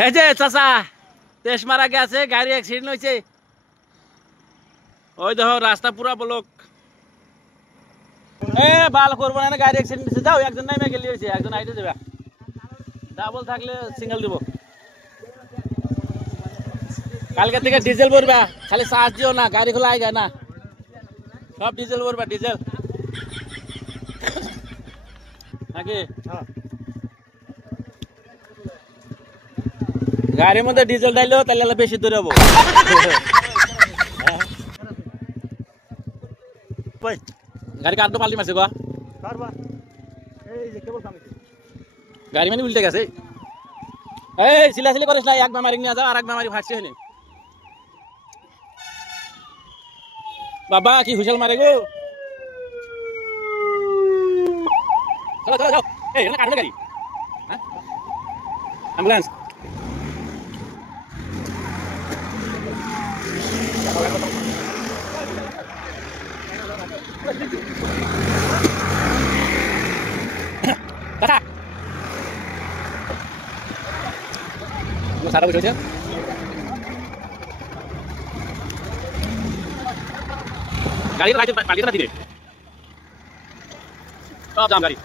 এই যে চাচা তেজ মারা গেছে, গাড়ি অ্যাক্সিডেন্ট হয়েছে। ওই দেখো রাস্তা পুরা ব্লক। এ বাল করবো না, গাড়ি অ্যাক্সিডেন্ট হয়েছে। যাও, একজন নাইমে গেলি হয়েছে, একজন আইতে দেবে। ডাবল থাকলে সিঙ্গেল দিব। কালকে থেকে ডিজেল ভরবা, খালি চার্জ দিও না, গাড়ি খোলা যায় না। সব ডিজেল ভরবা, ডিজেল নাকি গাড়ির মধ্যে ডিজেল ডাইলেও তাহলে বেশি দূরে হবো। গাড়ি কার তো পাল্টি মারছে গো, গাড়ি মানে উল্টে গেছে। এই সিলাসিলি করিস না, এক বেমারি নিয়ে যাও, আর এক বেমারি ফাটছে হয়নি। বাবা কি হুইসেল মারে গো। চলো চলো যাও। এই এটা কাটলে গাড়ি, হ্যাঁ অ্যাম্বুলেন্স। কাকা সারা বসে আছে গাড়ি, তো পাল্টি না দিলে সব জাম গাড়ি।